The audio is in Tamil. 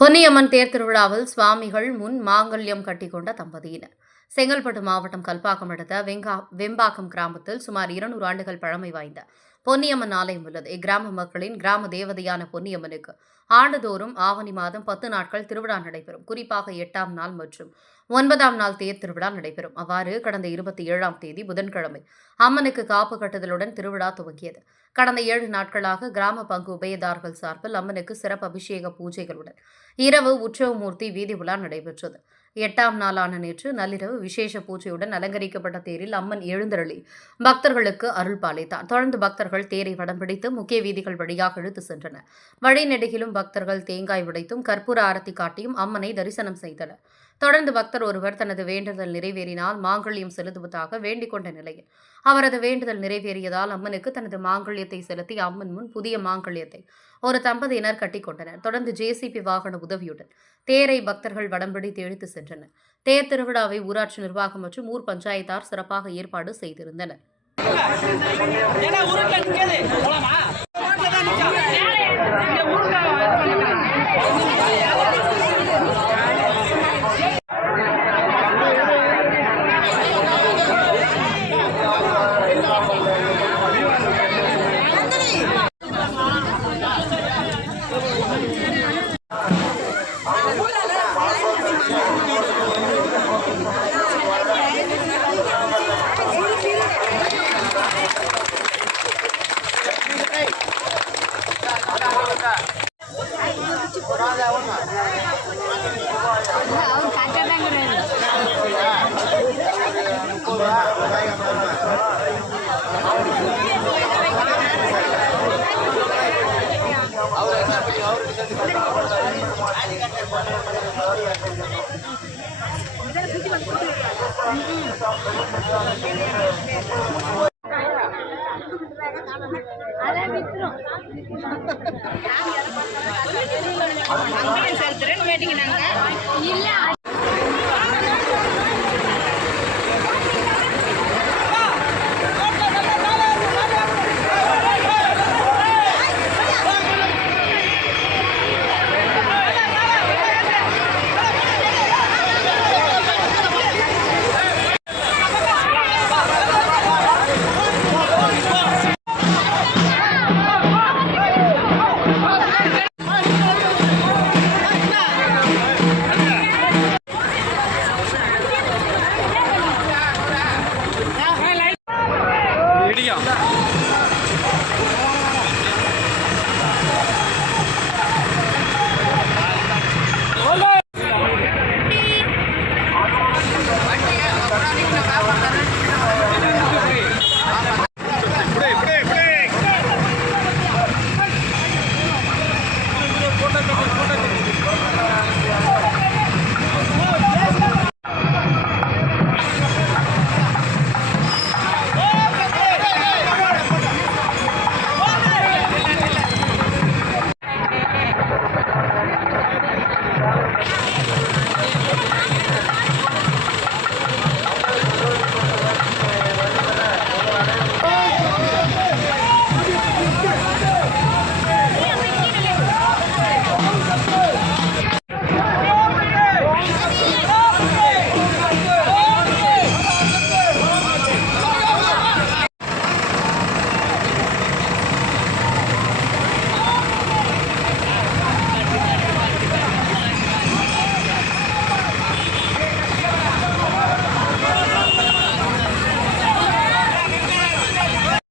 பொன்னியம்மன் தேர் திருவிழாவில் சுவாமிகள் முன் மாங்கல்யம் கட்டிக்கொண்ட தம்பதியினர். செங்கல்பட்டு மாவட்டம் கல்பாக்கம் அடுத்த வெம்பாக்கம் கிராமத்தில் சுமார் 200 ஆண்டுகள் பழமை வாய்ந்த பொன்னியம்மன் ஆலயம் உள்ளது. இக்கிராம மக்களின் கிராம தேவதையான பொன்னியம்மனுக்கு ஆண்டுதோறும் ஆவணி மாதம் 10 நாட்கள் திருவிழா நடைபெறும். குறிப்பாக 8ஆம் நாள் மற்றும் 9ஆம் நாள் தேர் திருவிழா நடைபெறும். அவ்வாறு கடந்த 27ஆம் தேதி புதன்கிழமை அம்மனுக்கு காப்பு கட்டுதலுடன் திருவிழா துவங்கியது. கடந்த 7 நாட்களாக கிராம பங்கு உபயதார்கள் சார்பில் அம்மனுக்கு சிறப்பு அபிஷேக பூஜைகளுடன் இரவு உற்சவமூர்த்தி வீதி உலா நடைபெற்றது. 8ஆம் நாளான நேற்று நள்ளிரவு விசேஷ பூஜையுடன் அலங்கரிக்கப்பட்ட தேரில் அம்மன் எழுந்தருளி பக்தர்களுக்கு அருள் பாலித்தார். தொடர்ந்து பக்தர்கள் தேரை வடம் பிடித்து முக்கிய வீதிகள் வழியாக இழுத்து சென்றனர். வழிநெடுகிலும் பக்தர்கள் தேங்காய் உடைத்தும் கற்பூர ஆரத்தி காட்டியும் அம்மனை தரிசனம் செய்தனர். தொடர்ந்து பக்தர் ஒருவர் தனது வேண்டுதல் நிறைவேறினால் மாங்கல்யம் செலுத்துவதாக வேண்டிக் கொண்ட நிலையில் அவரது வேண்டுதல் நிறைவேறியதால் அம்மனுக்கு தனது மாங்கல்யத்தை செலுத்தி அம்மன் முன் புதிய மாங்கல்யத்தை ஒரு தம்பதியினர் கட்டிக்கொண்டனர். தொடர்ந்து ஜேசிபி வாகன உதவியுடன் தேரை பக்தர்கள் வடம்பிடித்து இழுத்து சென்றனர். தேர் திருவிழாவை ஊராட்சி நிர்வாகம் மற்றும் ஊர் பஞ்சாயத்தார் சிறப்பாக ஏற்பாடு செய்திருந்தனர். செலுத்துறேன்னு